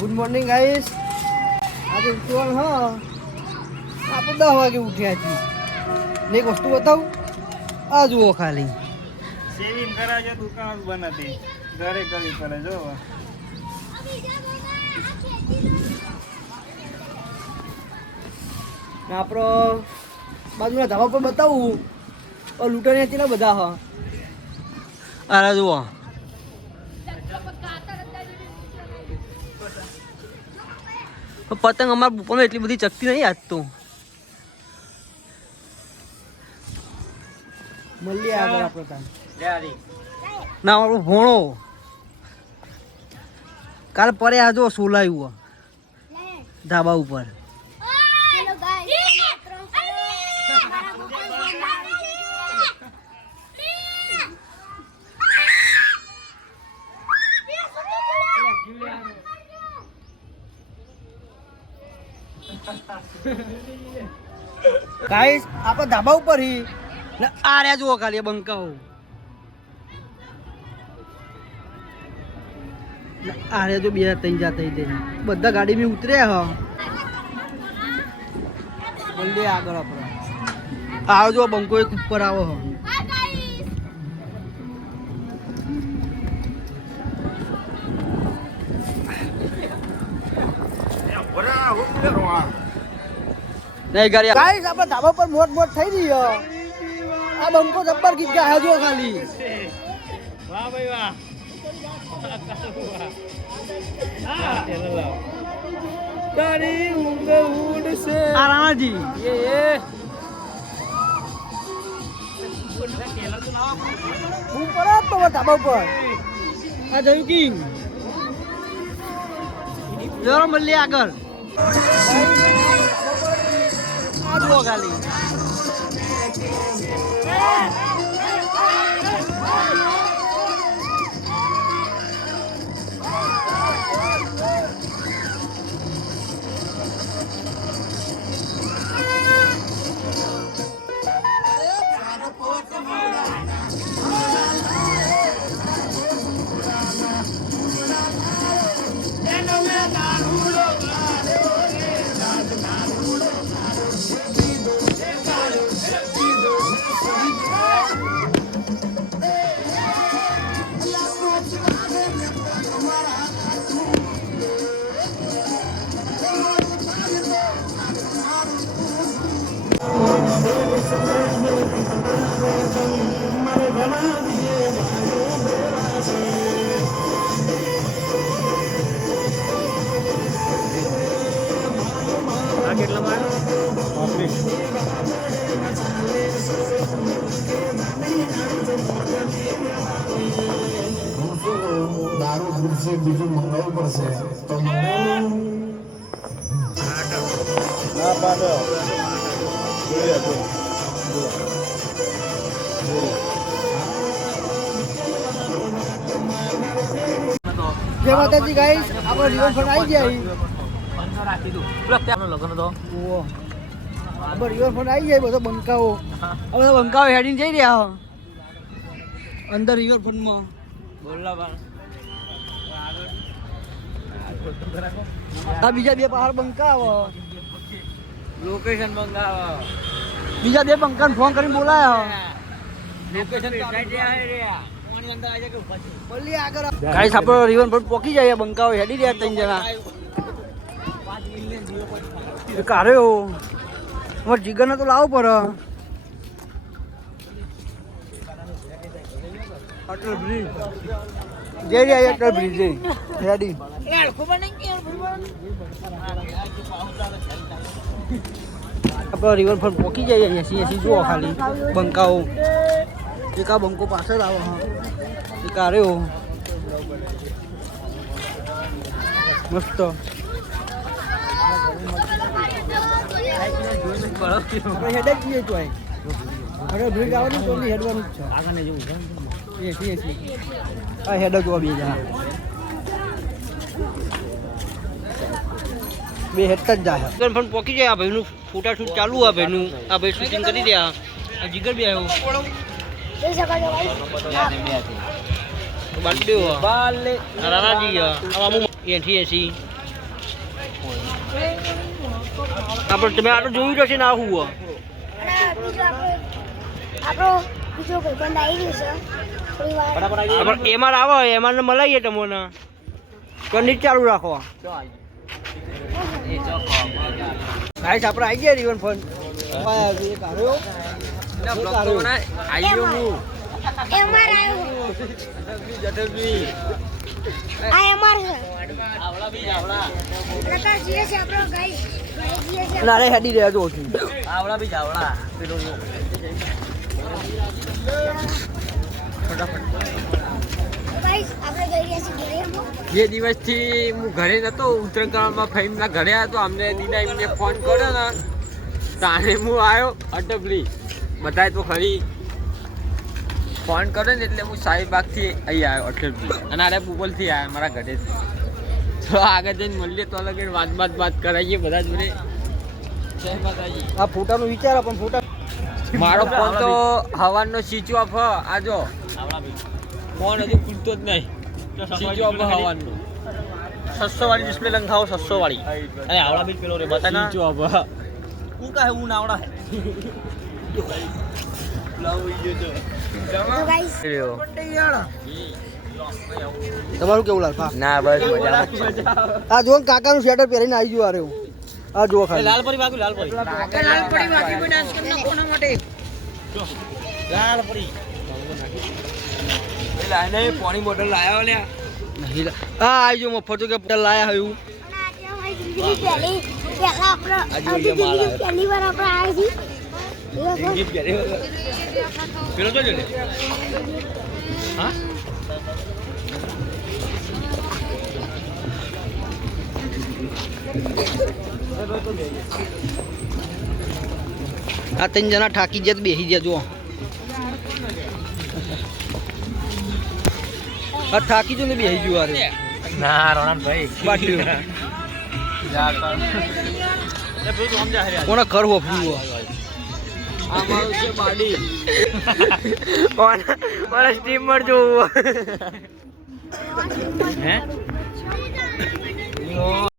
Good morning guys. આજે ઉઠવાનું હા આપણે 10 વાગે ઉઠ્યા છીએ. ને એક વસ્તુ બતાવું, આ જુઓ ખાલી સેવિંગ કરાવજો દુકાન બનાતી ઘરે કરી પડે જો આપણો બાજુના ધાબા પર બતાવું. લૂંટણીયા કેટલા બધા હા. આ જુઓ પતંગ અમારા બપોરમાં એટલી બધી ચકતી નહીં આજ તો. મળીએ આગળ આપણે ના આપણો ભોણો કાલ પરે આ જો સોલાયું ધાબા ઉપર. ગાઈસ આપણે ધાબા ઉપર હી ને આ રહ્યા જુઓ ખાલી બંકાઓ. આ રહ્યા જો 2 3 જાતા બધા ગાડી માં ઉતર્યા હ. બોલીએ આગળ આપણે આવો જો બંકો એક ઉપર આવો હ. નહીં ગાડી ગાઈસ આપણે ધાબા પર મોટ મોટ થઈ રહી હ. આ બંકો જબ્બર ગીત ગાય જો ખાલી. વાહ ભાઈ વાહ. તારી ઊંઘ ઉડશે આ રાણાજી ઉપર તો ધાબા પર આ જઈ કિંગ જરો મળીએ આગળ. આ જુઓ ખાલી દારૂ દૂધ બીજું મંગાવવું પડશે તો જય માતાજી ગાઈસ આપણે રિવરફ્રન્ટ આવી ગયા આપણે રિવરફ્રન્ટ આવી જાય બધો બંકાઓ. હવે બંકાઓ હેડીને જઈ રહ્યા અંદર રિવરફ્રન્ટમાં. આ બીજા 2 પહાડ બંકા આવે લોકેશન મંગાવો. બીજા 2 બંકાને ફોન કરીને બોલાયા લોકેશન ગાઈસ આપણો રિવરફ્રન્ટ પહોંચી જાય. બંકાઓ હેડી રહ્યા 3 જણા. કાર્યો અમારે જીગરને તો લાવવો પડે. અટલ બ્રિજ જઈ રહ્યા અટલ બ્રિજ જઈ રેડી. આપણે રિવરફ્રન્ટ પહોંચી જઈએ. 80 જુઓ ખાલી બંકાઓ. એક આ બંકો પાછળ આવે હા એક આર્યો મસ્ત. હેડે જઈએ તો અરે ભીડ આવવાની તો હેડવાનું જ છે. આગળને જેવું છે આ હેડ જો 2 જણા 2 હેડ જ જાય. પણ પોકી જાય. આ ભાઈનું ફોટા શૂટ ચાલુ. આ ભાઈનું આ ભાઈ શૂટિંગ કરી રહ્યા. આ જીગર બી આવ્યો. બર્થડે રાણાજી 80 આપણે તમે આટલું જોયું જશે ને આવું અને બીજો આપણો બીજો ભાઈબંધ આવી રહ્યો છે થોડી વાર આપણે એમાં આવે એમાં મલાઈએ તમને કન્ડિટ ચાલુ રાખો ગાઈસ આપણે આવી ગયા રીવન ફન એક આવ્યો એમઆર આવ્યો આ એમઆર છે પ્રકાશ જીએ છે આપણો ગાઈસ ઘરે જીએ છે નારે હેડી રહ્યા જો છું આવડા બી જાવડા પેલો તો ગાઈસ આપણે જઈ રહ્યા છીએ ઘરે એમાં જે દિવસથી હું ઘરે નતો ઉત્તરાખંડમાં ફઈમના ઘરે આવ્યો તો અમને દીના એમને ફોન કર્યો ને તાણે હું આવ્યો અટબલી બધાય તો ખરી ફોન કર્યો ને એટલે હું શાહીબાગથી અહીં આવ્યો અટબલી અને આરે પુબલથી આવ્યો મારા ઘરેથી તો આગળ જઈને મળીએ તો લગીને વાત કરાવીએ બધા જોડે જય માતાજી આ ફોટાનો વિચાર પણ ફોટા મારો ફોન તો હવાનો સ્વિચ ઓફ આ જો ફોન હજુ ખુલતો જ નહીં સ્વિચ ઓફ હવાનો 600 વાળી ડિસ્પ્લે લંઘાવો 600 વાળી અરે આવડા બી પેલો રે બતા ના સ્વિચ ઓફ હું કહે હું નાવડા હે તો ગાઈસ તમારું કેવું લાલ ના બસ મજા આ જો કાકાનું સ્વેટર પહેરીને આવી ગયું આરે આ જો ખાલી લાલ પરી વાગુ લાલ પરી લાલ પરી લાઈને પાણી બોટલ લાયો લ્યા નહીં આ આવી જો મફત કે પટેલ લાયા હયું પહેલી વાર આપણે આવ્યા છીએ પેલો જો લે હા આ 3 જણા ઠાકી જત બેસી ગયા જો આ ઠાકી જો ને બેસી ગયું આરે ના રોણામ ભાઈ બાટલી જા કર એ પેલું તો સમજા હરે કોના કર હો ફ્યુ આ મારું છે બાડી ઓના સ્ટીમર જોવું હે